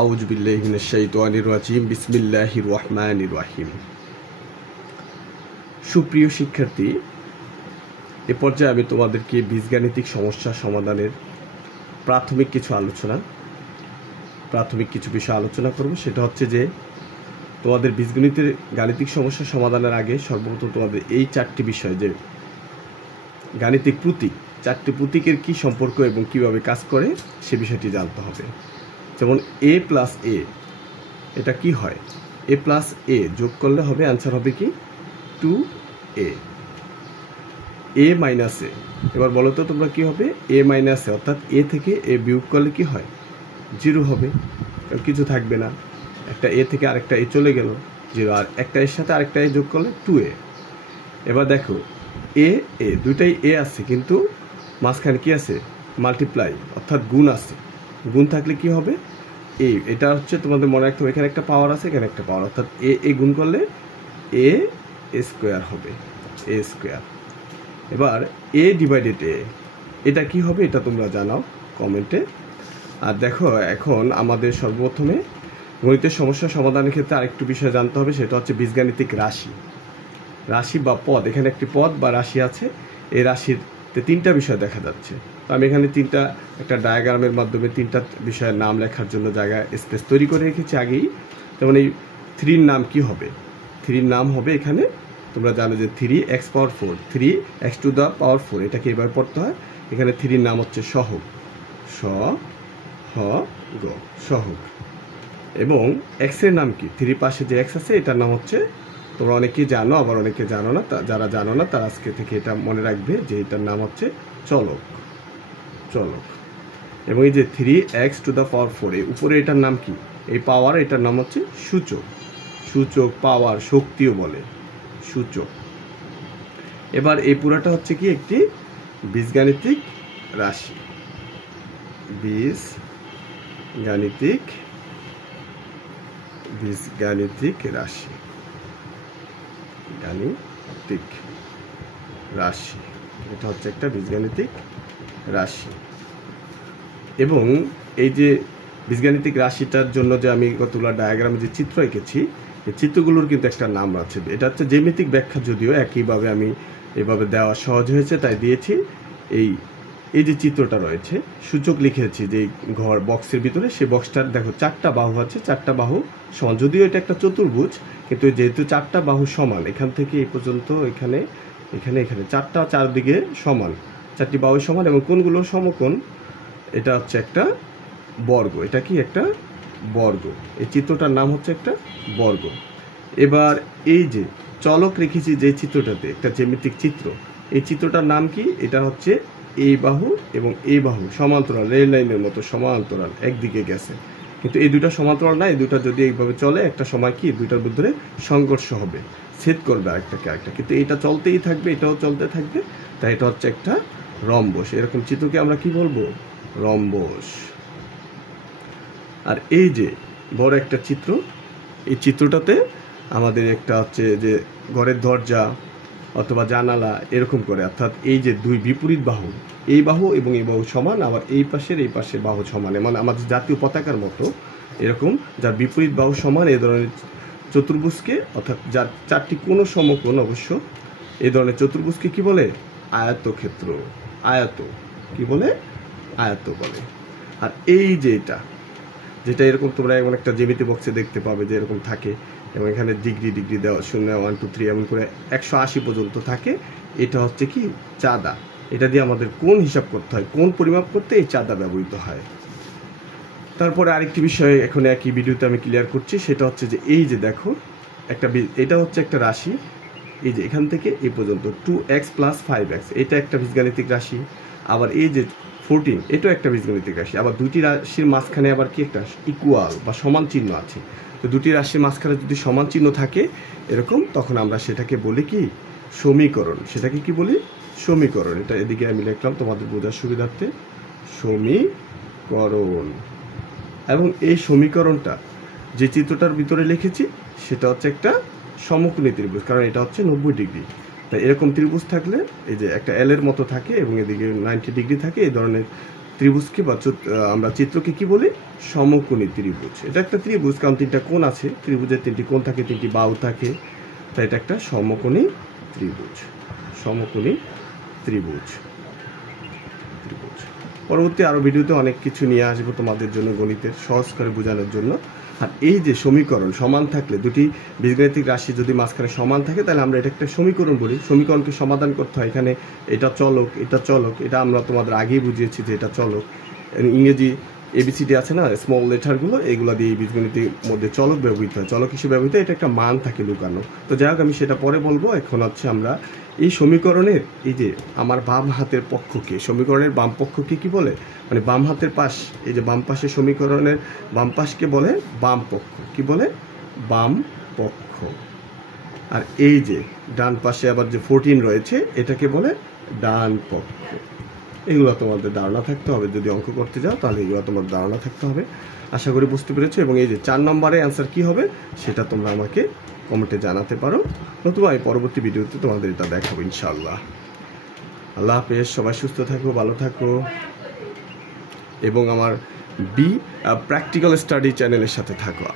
আউযু বিল্লাহি মিনাশ শাইতানির রাজিম বিসমিল্লাহির রহমানির রহিম। সুপ্রিয় শিক্ষার্থী, এ পর্যায়ে আমি তোমাদেরকে বীজগাণিতিক সমস্যা সমাধানের প্রাথমিক কিছু বিষয় আলোচনা করব। সেটা হচ্ছে যে তোমাদের বীজগণিতের গাণিতিক সমস্যা সমাধানের আগে সর্বপ্রথম তোমাদের এই চারটি বিষয়, যে গাণিতিক প্রতীক, চারটি প্রতীকের কি সম্পর্ক এবং কিভাবে কাজ করে সে বিষয়টি জানতে হবে। যেমন এ প্লাস এ, এটা কি হয়? এ প্লাস এ যোগ করলে হবে, আনসার হবে কি 2a। এ মাইনাস এ, এবার বলো তো তোমরা কি হবে? এ মাইনাস এ, অর্থাৎ এ থেকে এ বিয়োগ করলে কি হয়? 0 হবে, কিছু থাকবে না। একটা এ থেকে আরেকটা এ চলে গেল, 0, আর একটা এর সাথে আরেকটা এ যোগ করলে 2a। এবার দেখো এ এ দুইটাই এ আছে, কিন্তু মাঝখানে কি আছে? মাল্টিপ্লাই, অর্থাৎ গুণ আছে। গুণ থাকলে কি হবে? এটা হচ্ছে তোমাদের মনে রাখতে হবে, এখানে একটা পাওয়ার আছে, এখানে একটা পাওয়ার, অর্থাৎ এ গুণ করলে এ স্কোয়ার হবে, এ স্কোয়ার। এবার এ ডিভাইডেড এ, এটা কি হবে? এটা তোমরা জানাও কমেন্টে। আর দেখো, এখন আমাদের সর্বপ্রথমে গণিতের সমস্যা সমাধানের ক্ষেত্রে আরেকটু বিষয় জানতে হবে, সেটা হচ্ছে বীজগাণিতিক রাশি বা পদ। এখানে একটি পদ বা রাশি আছে, এই রাশিতে তিনটা বিষয় দেখা যাচ্ছে। তো আমি এখানে একটা ডায়াগ্রামের মাধ্যমে তিনটা বিষয়ের নাম লেখার জন্য জায়গা স্পেস তৈরি করে রেখেছি আগেই। যেমন এই 3-র নাম কি হবে? 3-র নাম হবে, এখানে তোমরা জানো যে 3x power 4, 3x to the power 4, এটাকে এভাবে পড়তে হয়। এখানে 3-র নাম হচ্ছে সহগ, সহগ। এবং এক্সের নাম কি? 3 পাশে যে এক্স আছে এটার নাম হচ্ছে, তোমরা অনেকেই জানো, আবার অনেকে জানো না। যারা জানো না তারা আজকে থেকে এটা মনে রাখবে যে এটার নাম হচ্ছে চলক। এবং এই যে 3x টু দ্য পাওয়ার 4, এই উপরে এটার নাম কি? এই পাওয়ার, এটার নাম হচ্ছে সূচক, পাওয়ার, শক্তিও বলে, সূচক। এবার এই পুরাটা হচ্ছে কি? একটি বীজগাণিতিক রাশি, বীজগাণিতিক রাশি, এটা হচ্ছে একটা বীজগাণিতিক রাশি। এবং এই যে বীজগাণিতিক রাশিটার জন্য যে আমি কতগুলো ডায়াগ্রামে যে চিত্র এঁকেছি, এই চিত্রগুলোর কিন্তু একটা নাম আছে। এটা হচ্ছে জ্যামিতিক ব্যাখ্যা, যদিও একইভাবে আমি এভাবে দেওয়া সহজ হয়েছে তাই দিয়েছি। এই যে চিত্রটা রয়েছে, সূচক লিখেছি যে ঘর বক্সের ভিতরে, সেই বক্সটার দেখো 4টা বাহু আছে, 4টা বাহু সমান। যদিও এটা একটা চতুর্ভুজ, কিন্তু যেহেতু 4টা বাহু সমান, এখান থেকে এই পর্যন্ত এখানে 4টা চারদিকে সমান, 4টি বাহু সমান এবং কোণগুলো সমকোণ। এটা হচ্ছে একটা বর্গ। এটা কি? একটা বর্গ। এই চিত্রটার নাম হচ্ছে একটা বর্গ। এবার এই যে চলক রেখেছি যে চিত্রটাতে, একটা জ্যামিতিক চিত্র, এই চিত্রটার নাম কি? এটা হচ্ছে এই বাহু এবং এই বাহু সমান্তরাল, রেল লাইনের মতো সমান্তরাল, একদিকে গেছে। কিন্তু এই দুটা সমান্তরাল না, এই দুটা যদি এইভাবে চলে, একটা সময় কি দুইটার মধ্যে সংঘর্ষ হবে, ছেদ করবে আরেকটাকে আরেকটা। কিন্তু এটা চলতেই থাকবে, এটাও চলতে থাকবে, তাই এটা হচ্ছে একটা রম্বস। এরকম চিত্রকে আমরা কি বলবো? রম্বস। আর এই যে বড় একটা চিত্র, এই চিত্রটাতে আমাদের একটা হচ্ছে যে ঘরের দরজা অথবা জানালা এরকম করে, অর্থাৎ এই যে দুই বিপরীত বাহু, এই বাহু এবং এই বাহু সমান, আবার এই পাশের বাহু সমান, মানে আমাদের জাতীয় পতাকার মতো এরকম, যার বিপরীত বাহু সমান, এই ধরনের চতুর্ভুজকে, অর্থাৎ যার 4টি কোণ সমকোণ অবশ্য, এই ধরনের চতুর্ভুজকে কি বলে? আয়তক্ষেত্র। কি বলে? আয়ত বলে। আর এই যে যেটা এরকম তোমরা এমন একটা জ্যামিতি বক্সে দেখতে পাবে যে এরকম থাকে, এবং এখানে ডিগ্রি দেওয়া 0, 1, 2, 3 এমন করে 180 পর্যন্ত থাকে। এটা হচ্ছে কি? চাঁদা। এটা দিয়ে আমাদের কোণ হিসাব করতে হয়, কোণ পরিমাপ করতে এই চাঁদা ব্যবহৃত হয়। তারপরে আরেকটি বিষয় এখন একই ভিডিওতে আমি ক্লিয়ার করছি, সেটা হচ্ছে যে এই যে দেখো এটা হচ্ছে একটা রাশি, এই যে এখান থেকে এই পর্যন্ত 2x + 5x, এটা একটা বীজগাণিতিক রাশি। আবার এই যে 14, এটাও একটা বীজগাণিতিক রাশি। আবার দুটি রাশির মাঝখানে আবার কি একটা ইকুয়াল বা সমান চিহ্ন আছে। তো দুটি রাশির মাঝখানে যদি সমান চিহ্ন থাকে এরকম, তখন আমরা সেটাকে বলি কি? সমীকরণ। সেটাকে কি বলি? সমীকরণ। এটা এদিকে আমি লিখলাম তোমাদের বোঝার সুবিধার্থে, সমীকরণ। এবং এই সমীকরণটা যে চিত্রটার ভিতরে লিখেছি সেটা হচ্ছে একটা সমকোণী ত্রিভুজ, কারণ এটা হচ্ছে 90 ডিগ্রি। তাই এরকম ত্রিভুজ থাকলে এই যে একটা এল এর মতো থাকে এবং এদিকে 90 ডিগ্রি থাকে, এই ধরনের ত্রিভুজকে বা আমরা চিত্রকে কি বলি? সমকোণী ত্রিভুজ। এটা একটা ত্রিভুজ, কারণ 3টা কোণ আছে, ত্রিভুজের 3টি কোণ থাকে, 3টি বাহু থাকে, তাই এটা একটা সমকোণী ত্রিভুজ। সমকোণী ত্রিভুজ। পরবর্তী আরও ভিডিওতে অনেক কিছু নিয়ে আসবো তোমাদের জন্য, গণিতের সহজ করে বোঝানোর জন্য। আর এই যে সমীকরণ সমান থাকলে, দুটি বীজগাণিতিক রাশি যদি মাঝখানে সমান থাকে, তাহলে আমরা এটা একটা সমীকরণ বলি। সমীকরণকে সমাধান করতে হয়। এখানে এটা চলক, এটা চলক, এটা আমরা তোমাদের আগেই বুঝিয়েছি যে এটা চলক। ইংরেজি এবিসিডি আছে না, স্মল লেটারগুলো, এইগুলো দিয়ে বীজগণিতের মধ্যে চলক ব্যবহৃত হয়। চলক হিসেবে ব্যবহৃত হয়, এটা একটা মান থাকে লুকানো। তো যাই হোক, আমি সেটা পরে বলবো। এখন হচ্ছে আমরা এই সমীকরণের এই যে আমার বাম হাতের পক্ষকে, সমীকরণের বাম পক্ষকে কি বলে? মানে বাম হাতের পাশ, এই যে বাম পাশে সমীকরণের বাম পাশকে বলে বাম পক্ষ। কি বলে? বাম পক্ষ। আর এই যে ডান পাশে আবার যে 14 রয়েছে, এটাকে বলে ডান পক্ষ। এগুলো তোমাদের ধারণা থাকতে হবে। যদি অঙ্ক করতে যাও তাহলে এগুলো তোমার ধারণা থাকতে হবে। আশা করি বুঝতে পেরেছো। এবং এই যে 4 নম্বরে অ্যান্সার কি হবে সেটা তোমরা আমাকে কমেন্টে জানাতে পারো, নতুবা আমি পরবর্তী ভিডিওতে তোমাদের এটা দেখাবো ইনশাআল্লাহ। আল্লাহ হাফেজ, সবাই সুস্থ থাকো, ভালো থাকো, এবং আমার প্র্যাকটিক্যাল স্টাডি চ্যানেলের সাথে থাকো।